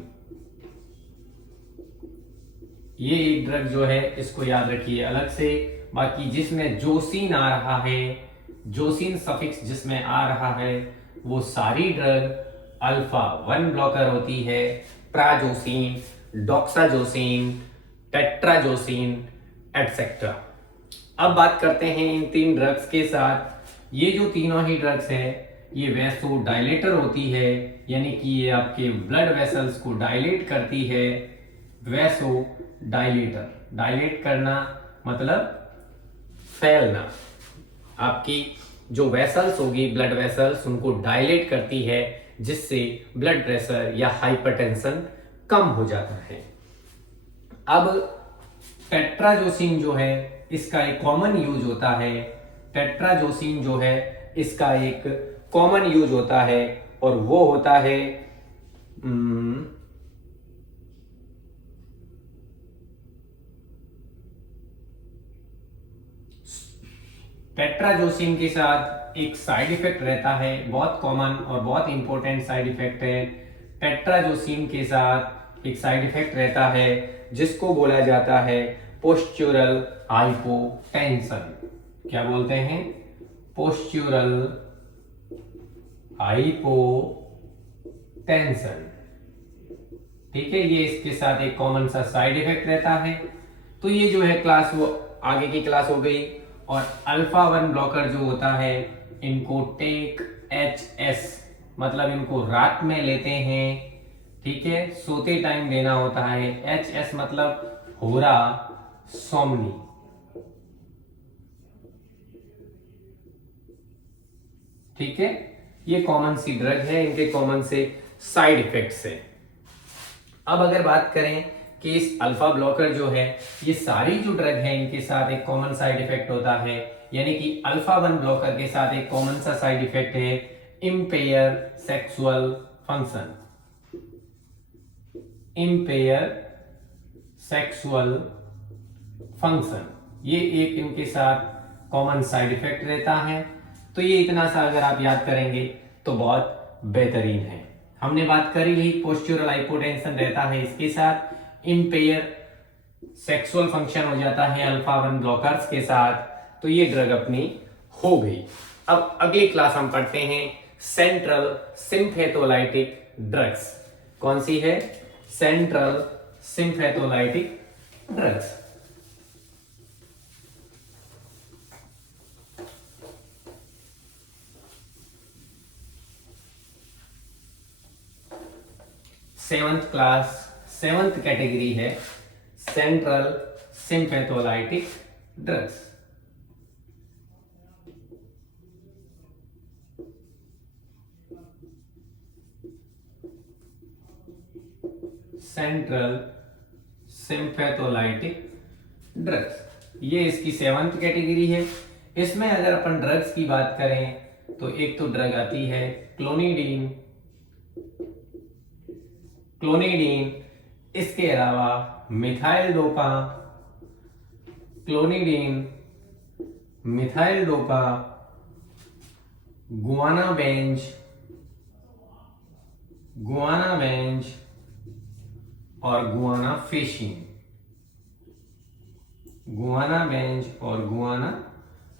ये एक ड्रग जो है इसको याद रखिए अलग से। बाकी जिसमें जोसिन आ रहा है, जोसिन सफिक्स जिसमें आ रहा है, वो सारी ड्रग अल्फा 1 ब्लॉकर होती है। Prazosin, doxazosin, terazosin etcetera. अब बात करते हैं इन 3 ड्रग्स के साथ। ये जो तीनों ही ड्रग्स है ये वैसो डायलेटर होती है, यानी कि ये आपके ब्लड वेसल्स को डायलेट करती है। वैसो डायलेटर, डायलेट करना मतलब फैलना। आपकी जो वेसल्स होगी, ब्लड वेसल्स, उनको डायलेट करती है, जिससे ब्लड प्रेशर या हाइपरटेंशन कम हो जाता है। अब टेट्राजोसिन जो है इसका एक कॉमन यूज होता है। टेट्राजोसिन जो है इसका एक कॉमन यूज होता है और वो होता है टेट्राजोसिन के साथ एक साइड इफेक्ट रहता है, बहुत कॉमन और बहुत इंपॉर्टेंट साइड इफेक्ट है। टेट्राजोसिन के साथ एक साइड इफेक्ट रहता है जिसको बोला जाता है पोस्चुरल हाइपोटेंशन। क्या बोलते हैं? Postural hypotension. ठीक है, ये इसके साथ एक कॉमन सा साइड इफेक्ट रहता है। तो ये जो है क्लास वो आगे की क्लास हो गई। और अल्फा 1 ब्लॉकर जो होता है इनको टेक HS, मतलब इनको रात में लेते हैं। ठीक है, सोते टाइम लेना होता है। HS मतलब होरा सोमनी। ठीक है, ये कॉमन सी ड्रग है, इनके कॉमन से साइड इफेक्ट्स है। अब अगर बात करें कि इस अल्फा ब्लॉकर जो है, ये सारी जो ड्रग है इनके साथ एक कॉमन साइड इफेक्ट होता है, यानी कि अल्फा 1 ब्लॉकर के साथ एक कॉमन सा साइड इफेक्ट है empire sexual function. Empire sexual function, ये एक इनके साथ कॉमन साइड इफेक्ट रहता है। तो ये इतना सा अगर आप याद करेंगे तो बहुत बेहतरीन है। हमने बात करी ही पोस्चुरल हाइपोटेंशन रहता है इसके साथ, इम्पेयर सेक्सुअल फंक्शन हो जाता है अल्फा 1 ब्लॉकर्स के साथ। तो ये ड्रग अपनी हो गई। अब अगली क्लास हम पढ़ते हैं सेंट्रल सिम्फेथोलाइटिक ड्रग्स। कौन सी है? Central sympatholytic drugs. Seventh category है central sympatholytic drugs. Central sympatholytic drugs, ये इसकी सेवंथ कैटेगरी है। इसमें अगर अपन ड्रग्स की बात करें तो एक तो ड्रग आती है क्लोनिडीन, इसके अलावा methyl dopa, clonidine, methyl dopa, Guana Benz और गुआना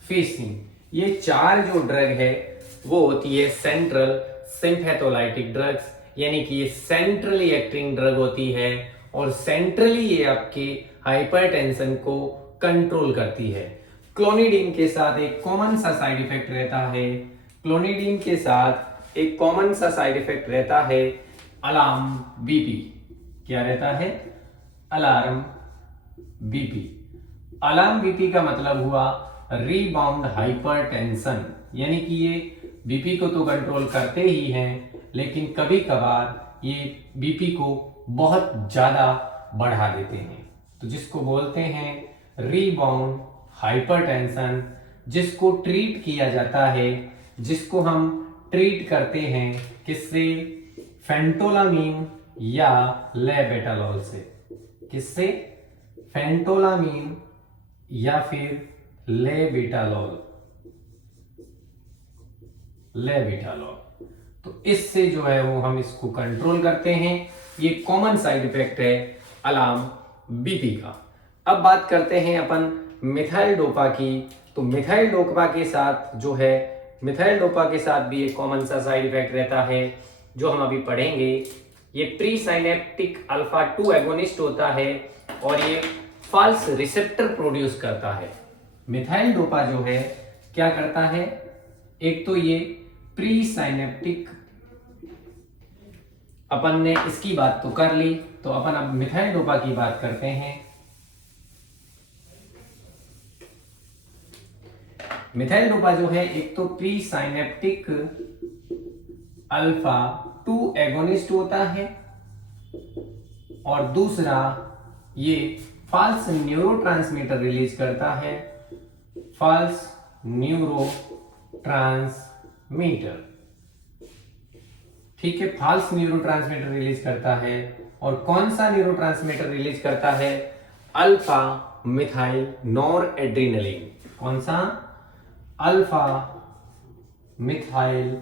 फेसिन, ये चार जो ड्रग है वो होती है सेंट्रल सिम्पैथोलाइटिक ड्रग्स, यानी कि ये सेंट्रली एक्टिंग ड्रग होती है और सेंट्रली ये आपके हाइपरटेंशन को कंट्रोल करती है। क्लोनिडीन के साथ एक कॉमन सा साइड इफेक्ट रहता है, अलार्म बीपी। क्या रहता है? Alarm BP. अलार्म बीपी का मतलब हुआ रीबाउंड हाइपरटेंशन, यानी कि ये बीपी को तो कंट्रोल करते ही हैं, लेकिन कभी कभार ये बीपी को बहुत ज्यादा बढ़ा देते हैं, तो जिसको बोलते हैं रीबाउंड हाइपरटेंशन, जिसको ट्रीट किया जाता है, जिसको हम ट्रीट करते हैं किससे? फेंटोलामीन या लेबेटालॉल से। किससे? फेंटोलामीन या फिर लेबेटालॉल। तो इससे जो है वो हम इसको कंट्रोल करते हैं। ये कॉमन साइड इफेक्ट है अलार्म बीपी का। अब बात करते हैं अपन मिथाइल डोपा की। तो मिथाइल डोपा के साथ भी एक कॉमन सा साइड इफेक्ट रहता है जो हम अभी पढ़ेंगे। ये प्री साइनेप्टिक अल्फा 2 एगोनिस्ट होता है और ये फाल्स रिसेप्टर प्रोड्यूस करता है। मिथाइल डोपा जो है क्या करता है? एक तो ये प्री साइनेप्टिक, अपन ने इसकी बात तो कर ली, तो अपन अब मिथाइल डोपा की बात करते हैं। मिथाइल डोपा जो है एक तो प्री साइनेप्टिक अल्फा 2 एगोनिस्ट होता है और दूसरा ये फाल्स न्यूरोट्रांसमीटर रिलीज करता है। फाल्स न्यूरोट्रांसमीटर, ठीक है, फाल्स न्यूरोट्रांसमीटर रिलीज करता है। और कौन सा न्यूरोट्रांसमीटर रिलीज करता है? Alpha methyl noradrenaline. कौन सा? Alpha methyl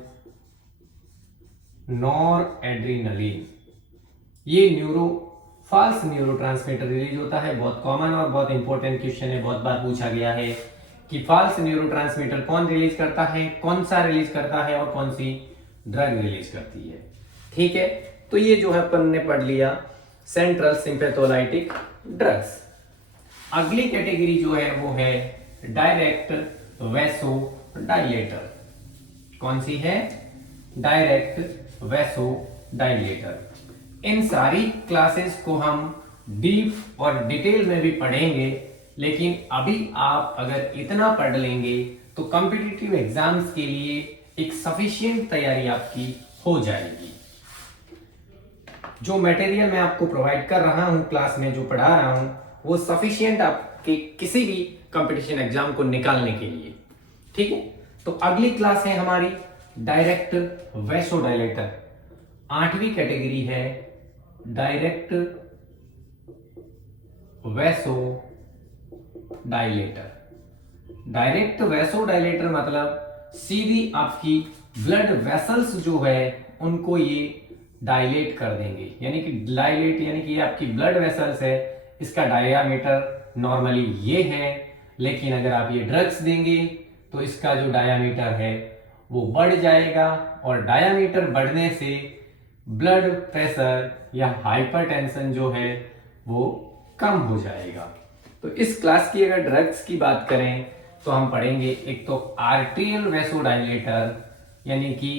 noradrenaline. ये फाल्स न्यूरोट्रांसमीटर रिलीज होता है। बहुत कॉमन और बहुत इंपॉर्टेंट क्वेश्चन है, बहुत बार पूछा गया है कि फाल्स न्यूरोट्रांसमीटर कौन रिलीज करता है, कौन सा रिलीज करता है और कौन सी ड्रग रिलीज करती है। ठीक है, तो ये जो है अपन ने पढ़ लिया सेंट्रल सिम्पैथोलाइटिक ड्रग्स। अगली कैटेगरी जो है वो है डायरेक्ट वैसोडाइलेटर। कौन सी है? Direct vasodilator. इन सारी क्लासेस को हम डीप और डिटेल में भी पढ़ेंगे, लेकिन अभी आप अगर इतना पढ़ लेंगे तो कॉम्पिटिटिव एग्जाम्स के लिए एक सफिशिएंट तैयारी आपकी हो जाएगी। जो मटेरियल मैं आपको प्रोवाइड कर रहा हूं, क्लास में जो पढ़ा रहा हूं, वो सफिशिएंट आपके किसी भी कंपटीशन एग्जाम को निकालने के लिए। ठीक है, तो अगली क्लास है हमारी डायरेक्ट वैसोडाइलेटर। 8वीं कैटेगरी है डायरेक्ट वैसोडाइलेटर। डायरेक्ट वैसोडाइलेटर मतलब सीधी आपकी ब्लड वेसल्स जो है उनको ये डायलेट कर देंगे, यानी कि ये आपकी ब्लड वेसल्स है, इसका डायामीटर नॉर्मली ये है, लेकिन अगर आप ये ड्रग्स देंगे तो इसका जो डायामीटर है वो बढ़ जाएगा और डायामीटर बढ़ने से ब्लड प्रेशर या हाइपरटेंशन जो है वो कम हो जाएगा। तो इस क्लास की अगर ड्रग्स की बात करें तो हम पढ़ेंगे एक तो आर्टेरियल वैसोडाइलेटर, यानी कि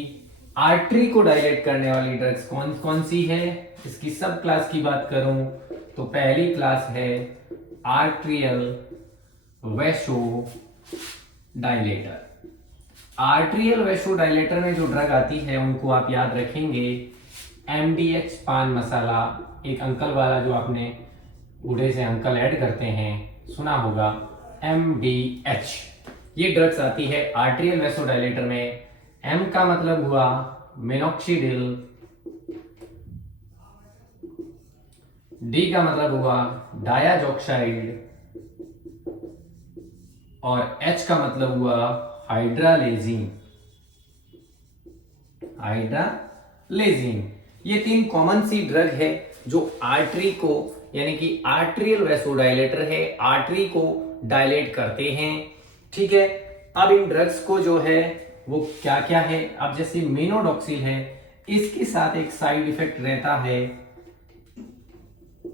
आर्टरी को डायलेट करने वाली ड्रग्स कौन कौन सी है, इसकी सब क्लास की बात करूं तो पहली क्लास है arterial vaso dilator. Arterial vaso dilator में जो ड्रग आती है उनको आप याद रखेंगे MDH पान मसाला, एक अंकल वाला जो आपने बूढ़े से अंकल ऐड करते हैं सुना होगा, MDH। ये ड्रग्स आती है आर्ट्रियल वैसो डायलेटर में। M का मतलब हुआ मिनोक्सिडिल, D का मतलब हुआ डायाजॉक्साइड और H का मतलब हुआ हाइड्रालेजिन। हाइड्रालेजिन ये तीन कॉमन सी ड्रग है जो आर्टरी को, यानी कि आर्ट्रियल वैसोडाइलेटर है, आर्टरी को डायलेट करते हैं। ठीक है, अब इन ड्रग्स को जो है वो क्या क्या है, अब जैसे मिनोडॉक्सिल है, इसके साथ एक साइड इफेक्ट रहता है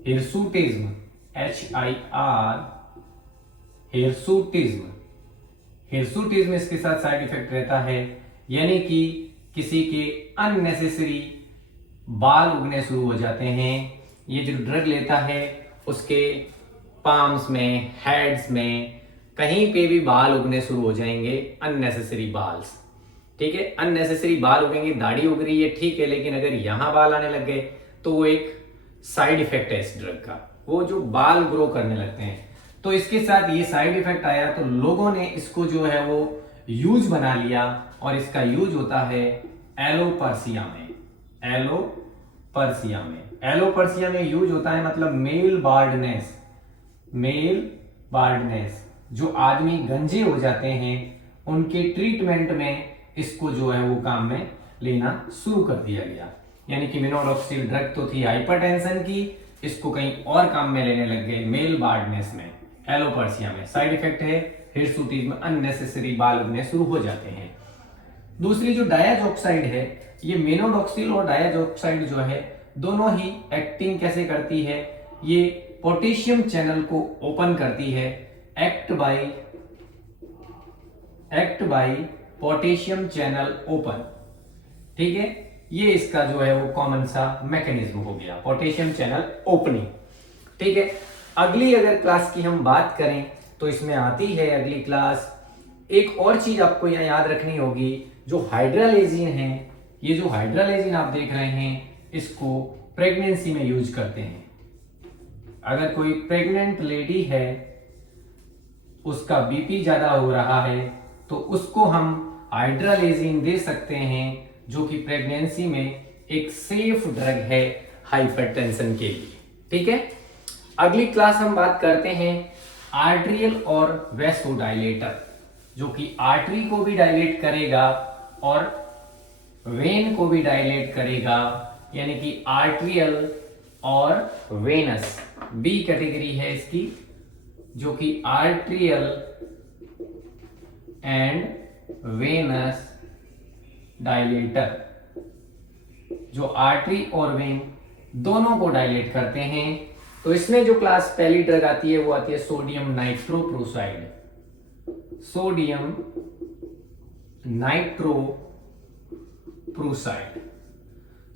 हिरसुटिज्म, HIR, हिरसुटिज्म। हिरसुटिज्म इसके साथ साइड इफेक्ट रहता है, यानी कि किसी के अननेसेसरी बाल उगने शुरू हो जाते हैं। ये जो ड्रग लेता है उसके पाम्स में, हेड्स में, कहीं पे भी बाल उगने शुरू हो जाएंगे, अननेसेसरी बाल्स। ठीक है, अननेसेसरी बाल उगेंगे, दाढ़ी उग रही है ठीक है, लेकिन अगर यहां बाल आने लग गए तो वो एक साइड इफेक्ट है इस ड्रग का, वो जो बाल ग्रो करने लगते हैं। तो इसके साथ ये साइड इफेक्ट आया तो लोगों ने इसको जो है वो यूज बना लिया, और इसका यूज होता है एलोपर्सिया में। एलोपर्सिया में, एलोपर्सिया में यूज होता है मतलब मेल बार्डनेस, मेल बार्डनेस, जो आदमी गंजे हो जाते हैं उनके ट्रीटमेंट में इसको जो है वो काम में लेना शुरू कर दिया गया। यानी कि मिनोडॉक्सिल ड्रग तो थी हाइपरटेंशन की, इसको कहीं और काम में लेने लग गए, मेल बार्डनेस में, एलोपर्सिया में। साइड इफेक्ट है हिरसुटिज्म में अननेसेसरी बाल उगने शुरू हो जाते हैं। दूसरी जो डायाजॉक्साइड है, ये मिनोडॉक्सिल और डायाजॉक्साइड जो है दोनों ही एक्टिंग कैसे करती है, ये पोटेशियम चैनल को ओपन करती है, act by potassium channel open. ठीक है, ये इसका जो है वो कॉमन सा मैकेनिज्म हो गया, पोटेशियम चैनल ओपनिंग। ठीक है, अगली अगर क्लास की हम बात करें तो इसमें आती है अगली क्लास, एक और चीज आपको यहां याद रखनी होगी, जो हाइड्रालेजिन है, ये जो हाइड्रालेजिन आप देख रहे हैं इसको प्रेगनेंसी में यूज करते हैं। अगर कोई प्रेग्नेंट लेडी है, उसका बीपी ज्यादा हो रहा है, तो उसको हम हाइड्रालेजिन दे सकते हैं, जो कि प्रेगनेंसी में एक सेफ ड्रग है हाइपरटेंशन के लिए। ठीक है, अगली क्लास हम बात करते हैं आर्ट्रियल और वैसोडाइलेटर, जो कि आर्टरी को भी डायलेट करेगा और वेन को भी डायलेट करेगा, यानी कि आर्ट्रियल और वेनस, बी कैटेगरी है इसकी, जो कि आर्ट्रियल एंड वेनस डायलेटर, जो आर्टरी और वेन दोनों को डायलेट करते हैं। तो इसमें जो क्लास पहली ड्रग आती है वो आती है sodium nitroprusside, sodium nitroprusside.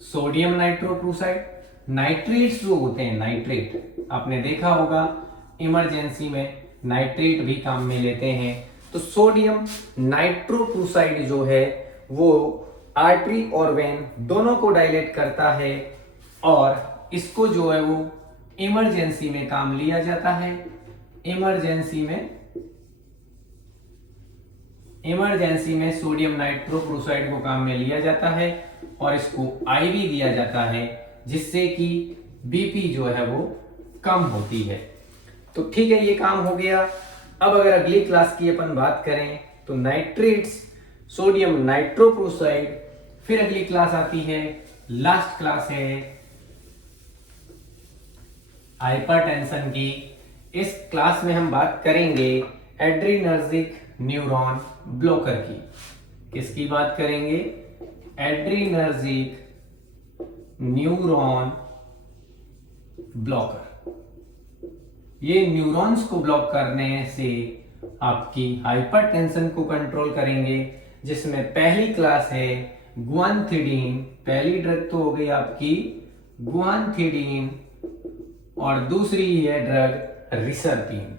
Sodium nitroprusside, nitrates जो होते हैं, नाइट्रेट आपने देखा होगा इमरजेंसी में नाइट्रेट भी काम में लेते हैं, तो सोडियम नाइट्रोप्रोसाइड जो है वो आर्टरी और वेन दोनों को डायलेट करता है, और इसको जो है वो इमरजेंसी में काम लिया जाता है। इमरजेंसी में सोडियम नाइट्रोप्रोसाइड को काम में लिया जाता है और इसको आईवी दिया जाता है, जिससे कि बीपी जो है वो कम होती है। तो ठीक है, ये काम हो गया। अब अगर अगली क्लास की अपन बात करें तो नाइट्रेट्स, सोडियम नाइट्रोप्रोसाइड, फिर अगली क्लास आती है, लास्ट क्लास है हाइपरटेंशन की। इस क्लास में हम बात करेंगे एड्रीनर्जिक न्यूरॉन ब्लॉकर की। किसकी बात करेंगे? Adrenergic neuron blocker. ये न्यूरॉन्स को ब्लॉक करने से आपकी हाइपरटेंशन को कंट्रोल करेंगे, जिसमें पहली क्लास है गुआनथिडीन, पहली ड्रग तो हो गई आपकी गुआनथिडीन और दूसरी है ड्रग रिसरपिन।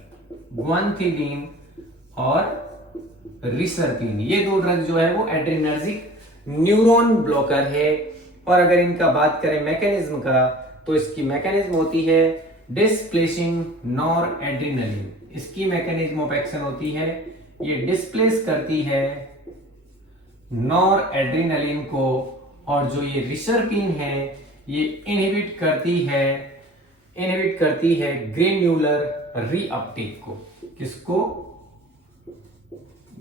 गुआनथिडीन और रिसरपिन, ये दो ड्रग जो है वो एड्रेनर्जिक न्यूरॉन ब्लॉकर है। और अगर इनका बात करें मैकेनिज्म का, तो इसकी मैकेनिज्म होती है डिस्प्लेसिंग नॉर एड्रेनलिन। इसकी मैकेनिज्म ऑफ एक्शन होती है, ये डिस्प्लेस करती है नॉर एड्रेनलिन को, और जो ये रिसरपिन है ये इनहिबिट करती है ग्रेन्युलर रीअपटेक को। किसको?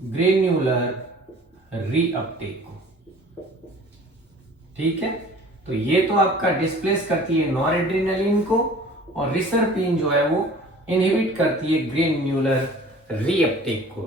ग्रेन्युलर रीअपटेक को। ठीक है, तो ये तो आपका डिस्प्लेस करती है नॉर एड्रेनलिन को, और रिसरपिन जो है वो इनहिबिट करती है ग्रेन्युलर रीअपटेक को।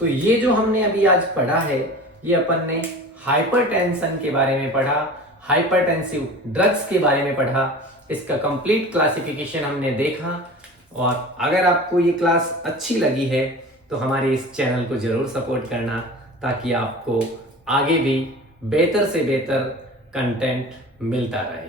तो ये जो हमने अभी आज पढ़ा है, ये अपन ने हाइपरटेंशन के बारे में पढ़ा, हाइपरटेंसिव ड्रग्स के बारे में पढ़ा, इसका कंप्लीट क्लासिफिकेशन हमने देखा। और अगर आपको ये क्लास अच्छी लगी है तो हमारे इस चैनल को जरूर सपोर्ट करना, ताकि आपको आगे भी बेहतर से बेहतर कंटेंट मिलता रहे।